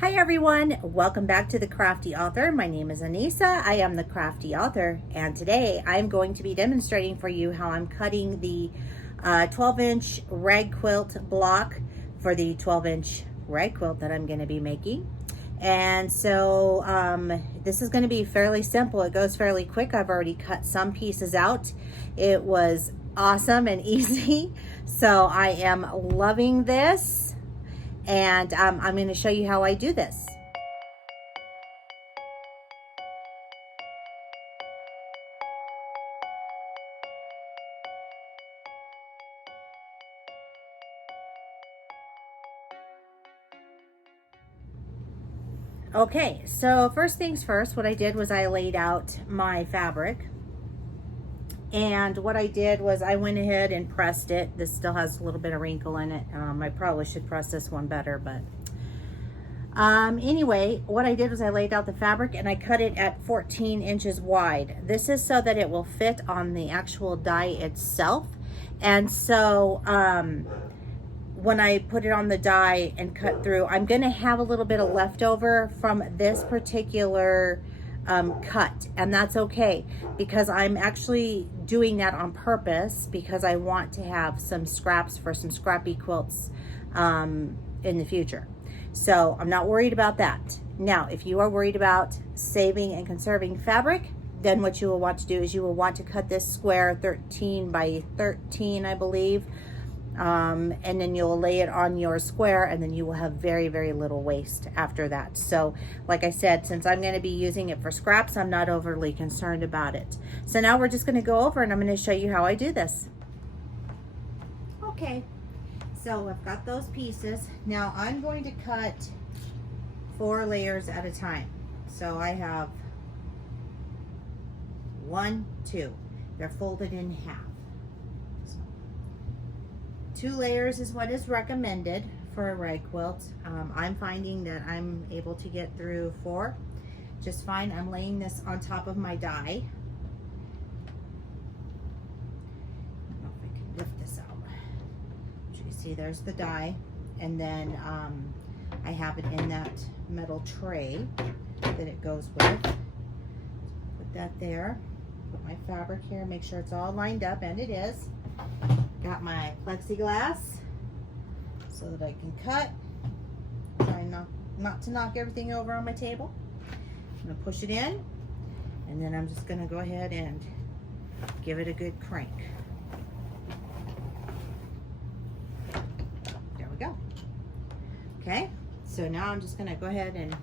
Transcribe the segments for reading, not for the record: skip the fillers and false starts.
Hi everyone, welcome back to the Crafty Author. My name is Anissa. I am the Crafty Author, and today I'm going to be demonstrating for you how I'm cutting the 12-inch rag quilt block for the 12-inch rag quilt that I'm going to be making. And so this is going to be fairly simple. It goes fairly quick. I've already cut some pieces out. It was awesome and easy, so I am loving this. And I'm going to show you how I do this. Okay, so first things first, what I did was I laid out my fabric. And what I did was I went ahead and pressed it. This still has a little bit of wrinkle in it. I probably should press this one better, but anyway, what I did was I laid out the fabric and I cut it at 14 inches wide. This is so that it will fit on the actual die itself. And so when I put it on the die and cut through, I'm going to have a little bit of leftover from this particular cut, and that's okay, because I'm actually doing that on purpose because I want to have some scraps for some scrappy quilts in the future. So I'm not worried about that. Now, if you are worried about saving and conserving fabric, then what you will want to do is you will want to cut this square 13 by 13, I believe, and then you'll lay it on your square, and then you will have very, very little waste after that. So like I said, since I'm going to be using it for scraps, I'm not overly concerned about it. So now we're just going to go over and I'm going to show you how I do this. Okay, so I've got those pieces. Now I'm going to cut 4 layers at a time. So I have 1, 2. They're folded in half. 2 layers is what is recommended for a rag quilt. I'm finding that I'm able to get through 4 just fine. I'm laying this on top of my die. I don't know if I can lift this out. So you see there's the die, and then I have it in that metal tray that it goes with. Put that there. Put my fabric here, make sure it's all lined up, and it is. Got my plexiglass so that I can cut. Try not to knock everything over on my table. I'm going to push it in, and then I'm just going to go ahead and give it a good crank. There we go. Okay, so now I'm just going to go ahead and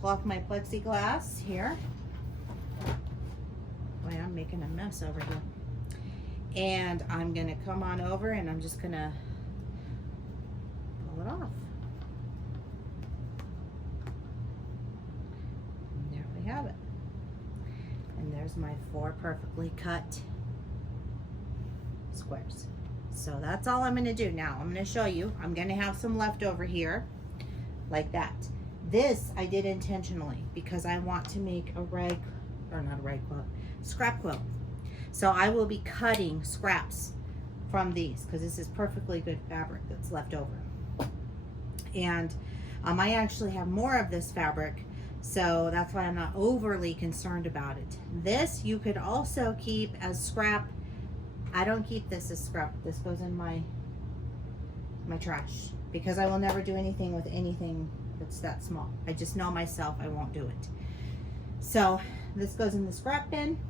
pull off my plexiglass here. Boy, I'm making a mess over here. And I'm going to come on over and I'm just going to pull it off. And there we have it. And there's my 4 perfectly cut squares. So that's all I'm going to do now. I'm going to show you. I'm going to have some left over here like that. This I did intentionally because I want to make a rag, or not a rag quilt, scrap quilt. So I will be cutting scraps from these because this is perfectly good fabric that's left over. And I actually have more of this fabric, so that's why I'm not overly concerned about it. This you could also keep as scrap. I don't keep this as scrap. This goes in my trash because I will never do anything with anything that's that small. I just know myself, I won't do it. So this goes in the scrap bin,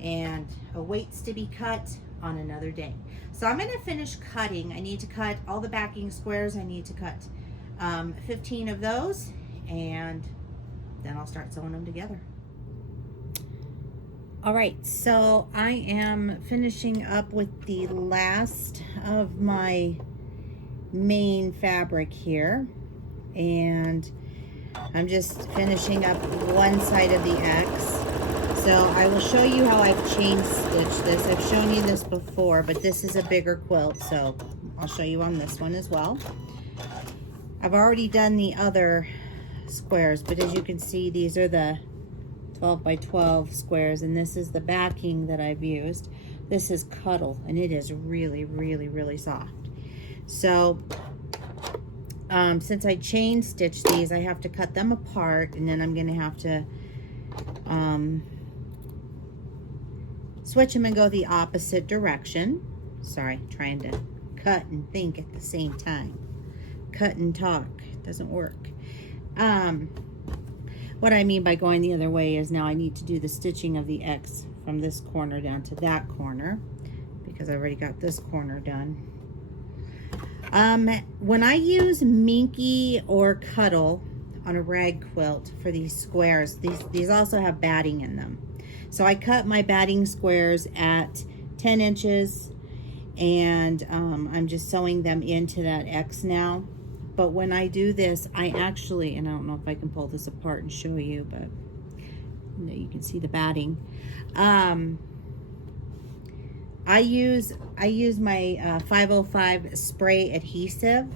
and awaits to be cut on another day. So I'm going to finish cutting. I need to cut all the backing squares. I need to cut 15 of those, and then I'll start sewing them together. All right, so I am finishing up with the last of my main fabric here, and I'm just finishing up one side of the X. So I will show you how I've chain stitched this. I've shown you this before, but this is a bigger quilt, so I'll show you on this one as well. I've already done the other squares, but as you can see, these are the 12 by 12 squares, and this is the backing that I've used. This is Cuddle, and it is really, really, really soft. So since I chain stitch these, I have to cut them apart, and then I'm gonna have to switch them and go the opposite direction. Sorry, trying to cut and think at the same time. Cut and talk, it doesn't work. What I mean by going the other way is now I need to do the stitching of the X from this corner down to that corner, because I already got this corner done. When I use minky or cuddle on a rag quilt for these squares, these also have batting in them. So I cut my batting squares at 10 inches, and I'm just sewing them into that X now. But when I do this, I actually, and I don't know if I can pull this apart and show you, but you can see the batting. I use my 505 spray adhesive.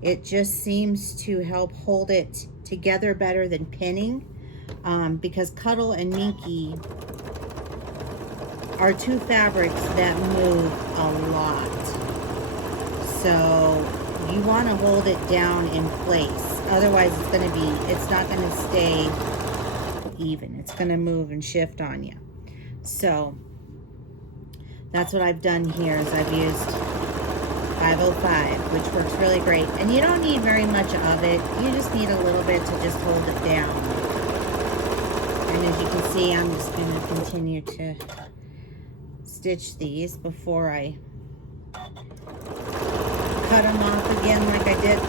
It just seems to help hold it together better than pinning, because cuddle and minky are two fabrics that move a lot. So you want to hold it down in place. Otherwise it's not going to stay even. It's going to move and shift on you. So that's what I've done here, is I've used 505, which works really great. And you don't need very much of it. You just need a little bit to just hold it down. And as you can see, I'm just going to continue to stitch these before I cut them off again like I did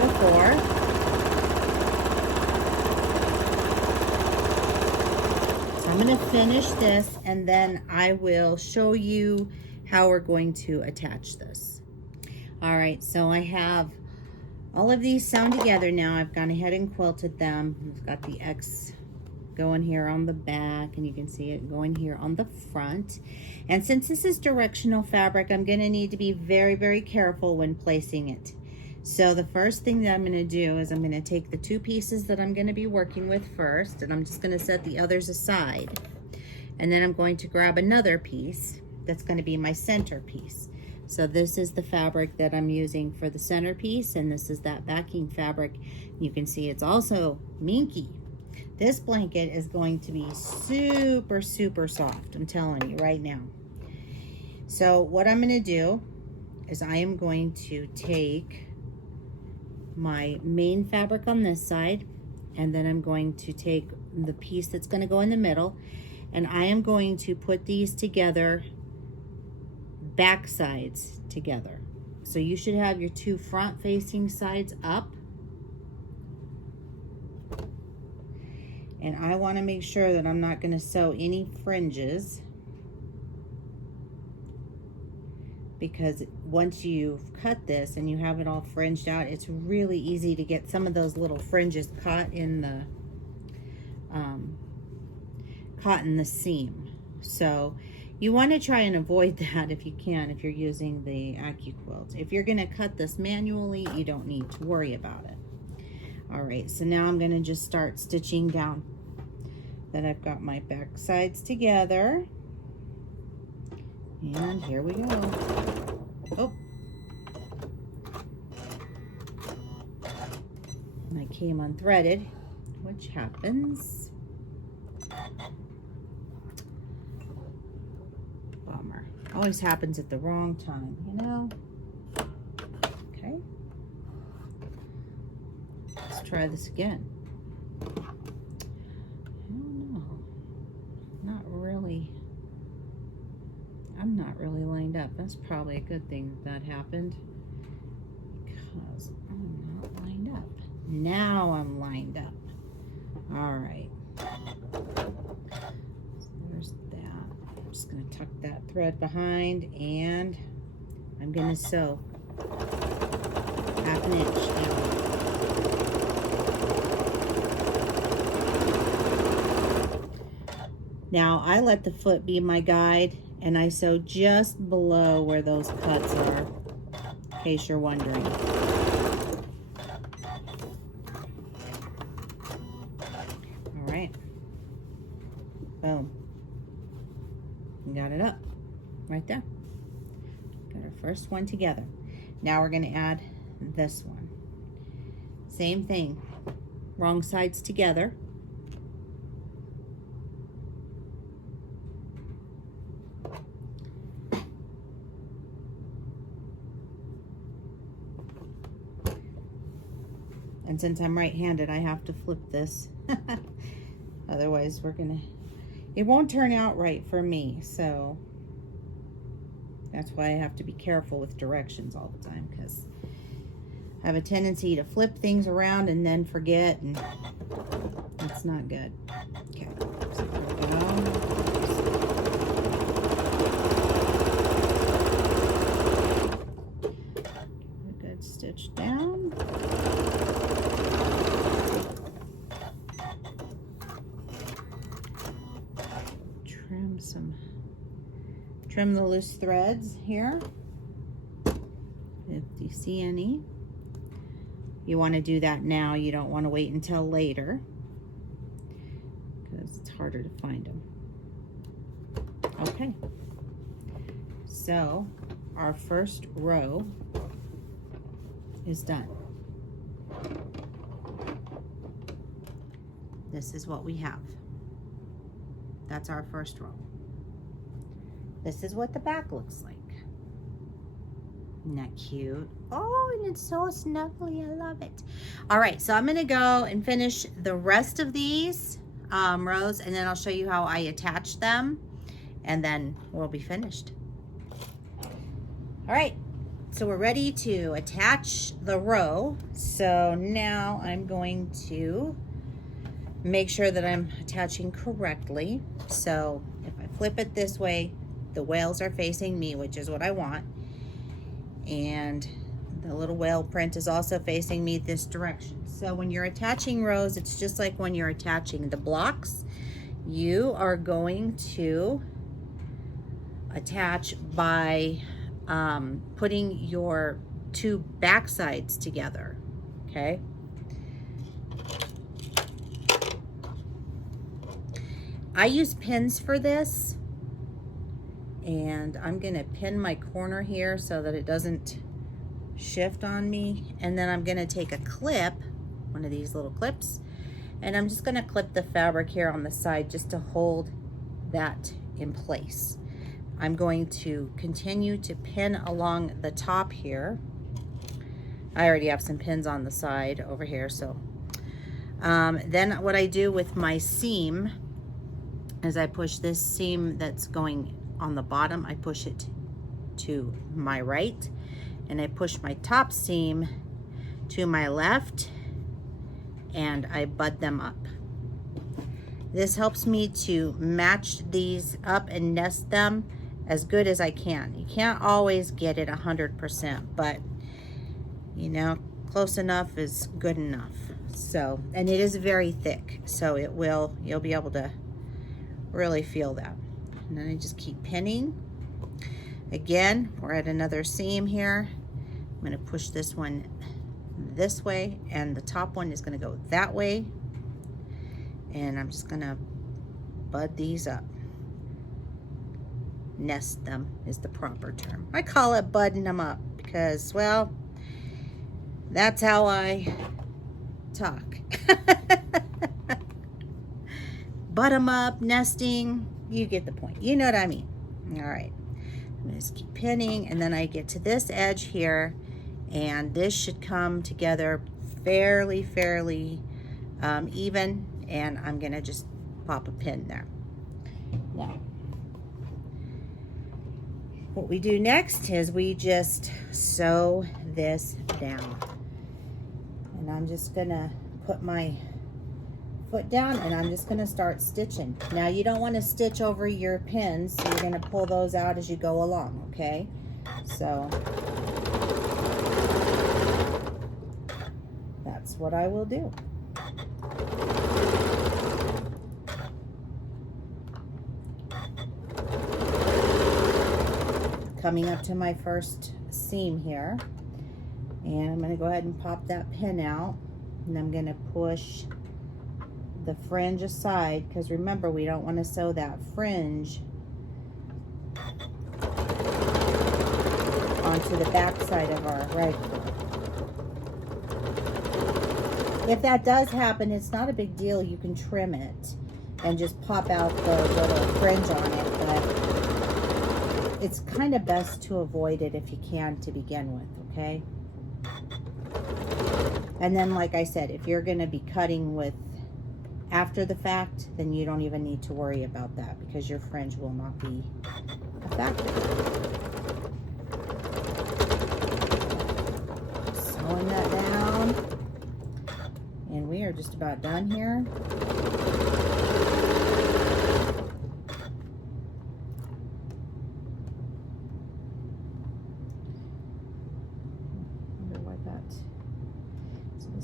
before. So I'm going to finish this, and then I will show you how we're going to attach this. All right, so I have all of these sewn together now. I've gone ahead and quilted them. I've got the X going here on the back, and you can see it going here on the front. And since this is directional fabric, I'm going to need to be very, very careful when placing it. So the first thing that I'm going to do is I'm going to take the two pieces that I'm going to be working with first, and I'm just going to set the others aside. And then I'm going to grab another piece that's going to be my center piece. So this is the fabric that I'm using for the center piece, and this is that backing fabric. You can see it's also minky. This blanket is going to be super, super soft, I'm telling you right now. So what I'm going to do is I am going to take my main fabric on this side, and then I'm going to take the piece that's going to go in the middle, and I am going to put these together, back sides together. So you should have your two front facing sides up. And I want to make sure that I'm not going to sew any fringes, because once you've cut this and you have it all fringed out, it's really easy to get some of those little fringes caught in the seam. So you want to try and avoid that if you can, if you're using the AccuQuilt. If you're going to cut this manually, you don't need to worry about it. All right, so now I'm going to just start stitching down. Then I've got my back sides together. And here we go. Oh. And I came unthreaded, which happens. Bummer. Always happens at the wrong time, you know? Okay. Let's try this again. I don't know. I'm not really lined up. That's probably a good thing that happened, because I'm not lined up. Now I'm lined up. All right. So there's that. I'm just going to tuck that thread behind, and I'm going to sew 1/2 inch down. Now I let the foot be my guide, and I sew just below where those cuts are, in case you're wondering. All right. Boom. We got it up right there. Got our first one together. Now we're going to add this one. Same thing, wrong sides together. And since I'm right-handed, I have to flip this. Otherwise, it won't turn out right for me. So that's why I have to be careful with directions all the time, because I have a tendency to flip things around and then forget, and that's not good. Okay, so there we go. A good stitch down. Trim the loose threads here, if you see any. You want to do that now. You don't want to wait until later, because it's harder to find them. Okay, so our first row is done. This is what we have. That's our first row. This is what the back looks like. Isn't that cute? Oh, and it's so snuggly. I love it. All right, so I'm gonna go and finish the rest of these rows, and then I'll show you how I attach them, and then we'll be finished. All right, so we're ready to attach the row. So now I'm going to make sure that I'm attaching correctly. So if I flip it this way, the whales are facing me, which is what I want. And the little whale print is also facing me this direction. So when you're attaching rows, it's just like when you're attaching the blocks. You are going to attach by putting your two back sides together, okay? I use pins for this, and I'm gonna pin my corner here so that it doesn't shift on me. And then I'm gonna take a clip, one of these little clips, and I'm just gonna clip the fabric here on the side just to hold that in place. I'm going to continue to pin along the top here. I already have some pins on the side over here, so. Then what I do with my seam is I push this seam that's going on the bottom, I push it to my right, and I push my top seam to my left, and I bud them up. This helps me to match these up and nest them as good as I can. You can't always get it 100%, but you know, close enough is good enough. So, and it is very thick, so you'll be able to really feel that. And then I just keep pinning. Again, we're at another seam here. I'm going to push this one this way, and the top one is going to go that way. And I'm just going to bud these up. Nest them is the proper term. I call it budding them up because, well, that's how I talk. Bud them up, nesting. You get the point. You know what I mean. All right. I'm going to just keep pinning, and then I get to this edge here, and this should come together fairly even, and I'm going to just pop a pin there. Now, what we do next is we just sew this down. And I'm just going to put my foot down, and I'm just going to start stitching. Now you don't want to stitch over your pins, so you're going to pull those out as you go along, okay? So that's what I will do. Coming up to my first seam here, and I'm going to go ahead and pop that pin out, and I'm going to push the fringe aside, because remember, we don't want to sew that fringe onto the back side of our raglan. If that does happen, it's not a big deal. You can trim it and just pop out the little fringe on it, but it's kind of best to avoid it if you can to begin with, okay? And then, like I said, if you're going to be cutting with after the fact, then you don't even need to worry about that because your fringe will not be a factor. Slowing that down. And we are just about done here.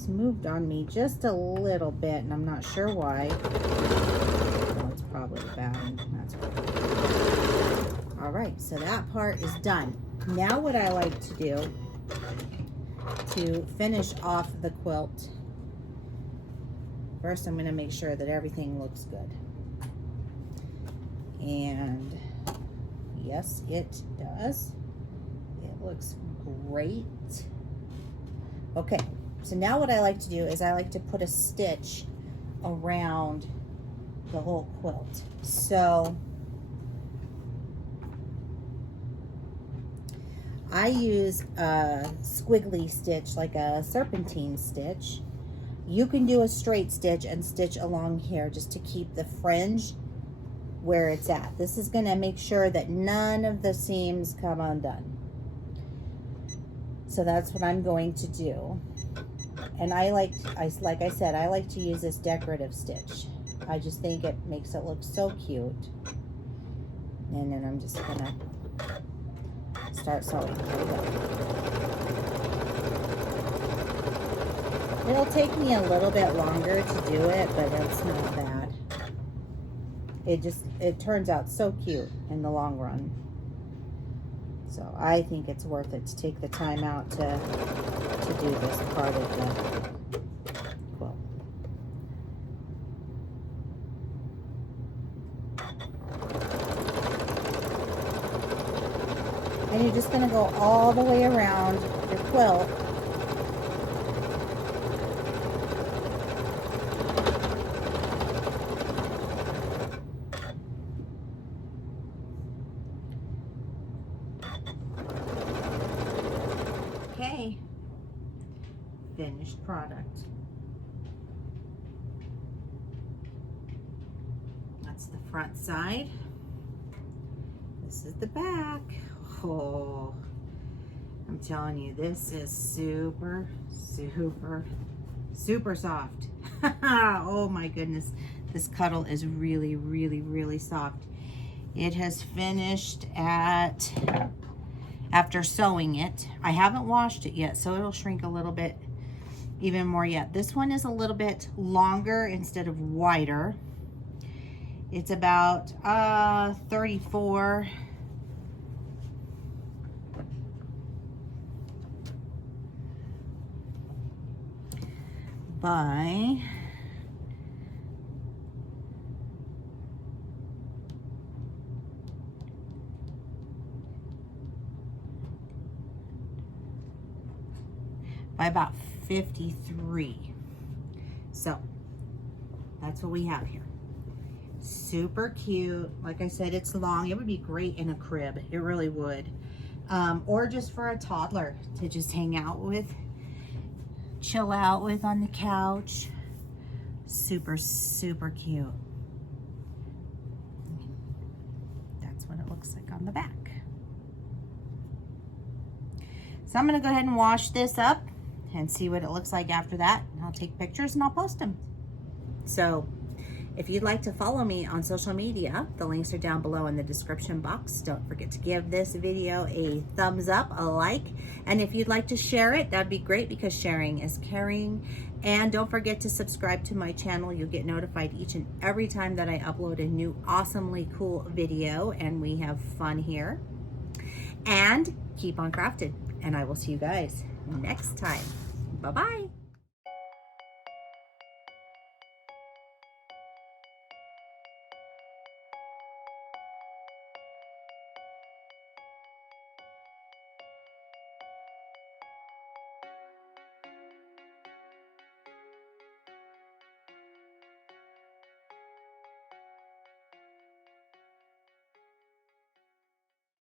Moved on me just a little bit, and I'm not sure why. Oh, it's probably bad. That's okay. All right, so that part is done. Now what I like to do to finish off the quilt, first I'm going to make sure that everything looks good. And yes, it does. It looks great. Okay. So now what I like to do is I like to put a stitch around the whole quilt. So I use a squiggly stitch, like a serpentine stitch. You can do a straight stitch and stitch along here just to keep the fringe where it's at. This is going to make sure that none of the seams come undone. So that's what I'm going to do. And like I said, I like to use this decorative stitch. I just think it makes it look so cute. And then I'm just gonna start sewing. It'll take me a little bit longer to do it, but it's not bad. It turns out so cute in the long run. So I think it's worth it to take the time out to do this part of the quilt. And you're just going to go all the way around your quilt. Okay, finished product. That's the front side. This is the back. Oh, I'm telling you, this is super, super, super soft. Oh my goodness, this cuddle is really, really, really soft. It has finished at, after sewing it, I haven't washed it yet, so it'll shrink a little bit even more yet. This one is a little bit longer instead of wider. It's about 34 by about 53. So that's what we have here. Super cute. Like I said, it's long. It would be great in a crib. It really would. Or just for a toddler to just hang out with, chill out with on the couch. Super, super cute. That's what it looks like on the back. So I'm going to go ahead and wash this up and see what it looks like after that. I'll take pictures and I'll post them. So if you'd like to follow me on social media, the links are down below in the description box. Don't forget to give this video a thumbs up, a like, and if you'd like to share it, that'd be great because sharing is caring. And don't forget to subscribe to my channel. You'll get notified each and every time that I upload a new awesomely cool video and we have fun here. And keep on crafting, and I will see you guys next time. Bye-bye.